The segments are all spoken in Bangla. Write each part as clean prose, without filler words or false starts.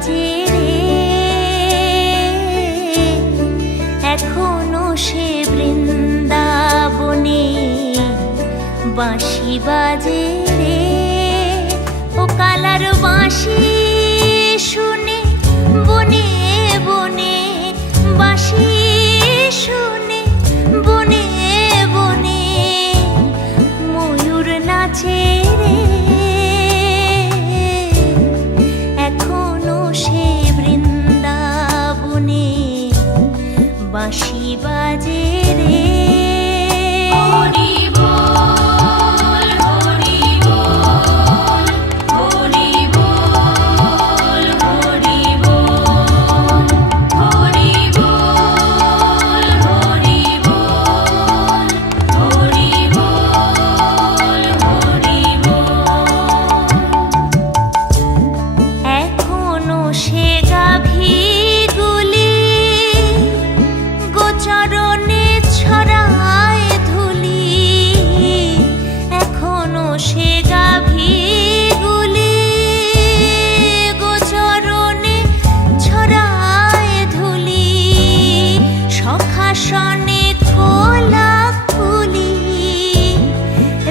বাজে রে, এখনো সে বৃন্দাবনে বাঁশি বাজে রে। ও কালার বাঁশি শুনে বনে বনে, বাঁশি শুনে বনে বনে ময়ূর নাচে রে, এখনো সে বৃন্দাবনে বাঁশি বাজে রে।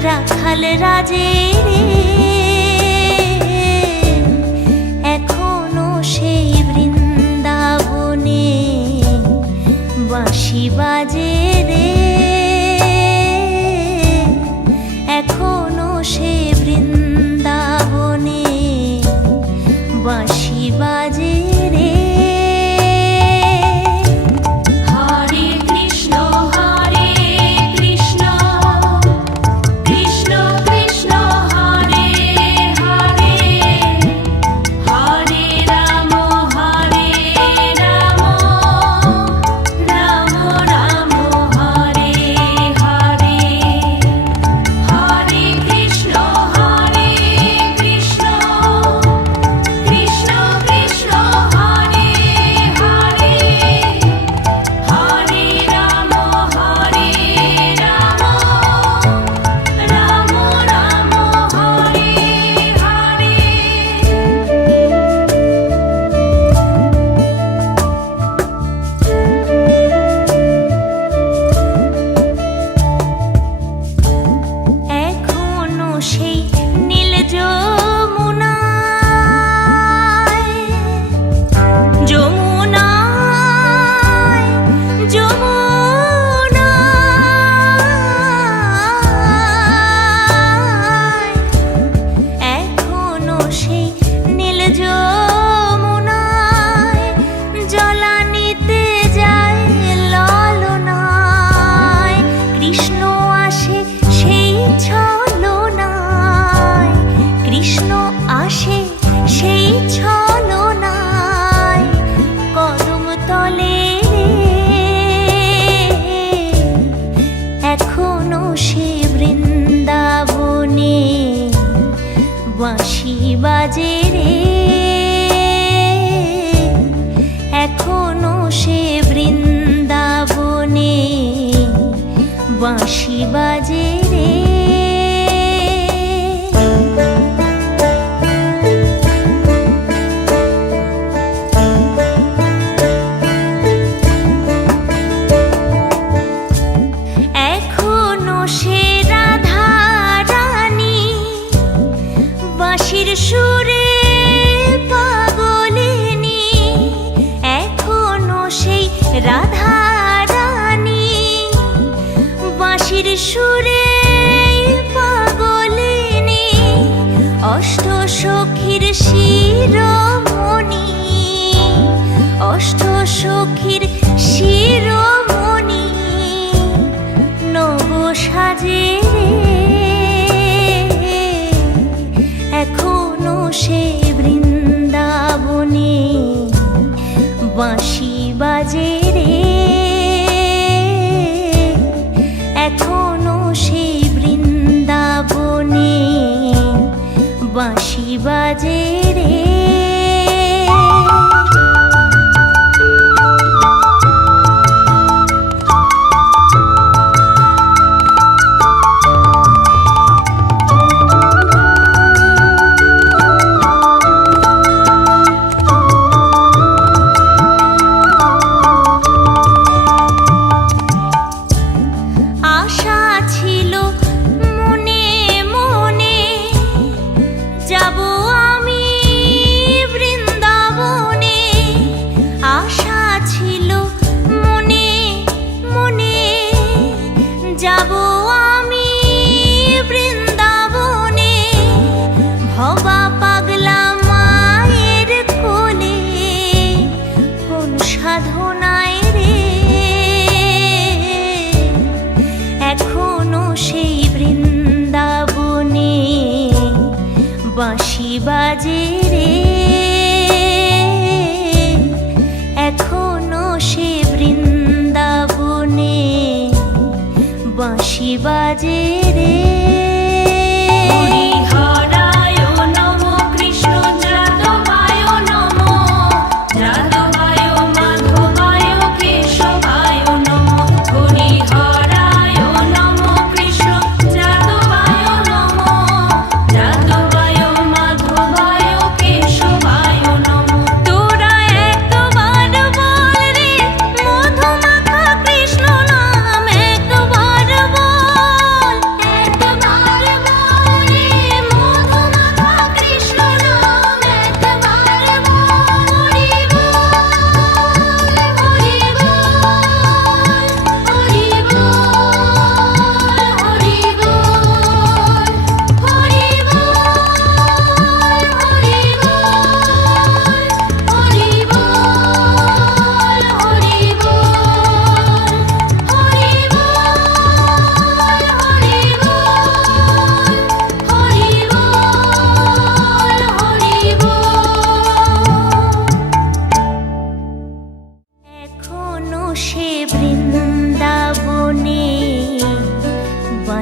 রাখাল রাজে রে, এখনো সেই বৃন্দাবনে বাঁশি বাজে রে, এখনো সে বৃন্দাবনে বাঁশি বাজে রে। বাঁশি বাজে রে, এখনো সে বৃন্দাবনে বাঁশি বাজে রে। এখনো সে রাধা রানী বাঁশির সুরে পাগলিনী, এখনো সেই রাধা রানী বাঁশির সুরে পাগলিনী, অষ্ট সখীর শিরোমণি, অষ্ট সখীর শিরোমণি নব সাজে রে, এখনো সে বৃন্দাবনে বাঁশি বাজে রে, এখনো সে বৃন্দাবনে বাঁশি বাজে রে।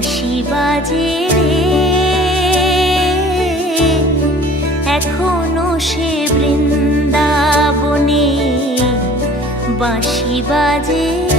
বাঁশি বাজে রে, এখনো সে বৃন্দাবনে বাঁশি বাজে।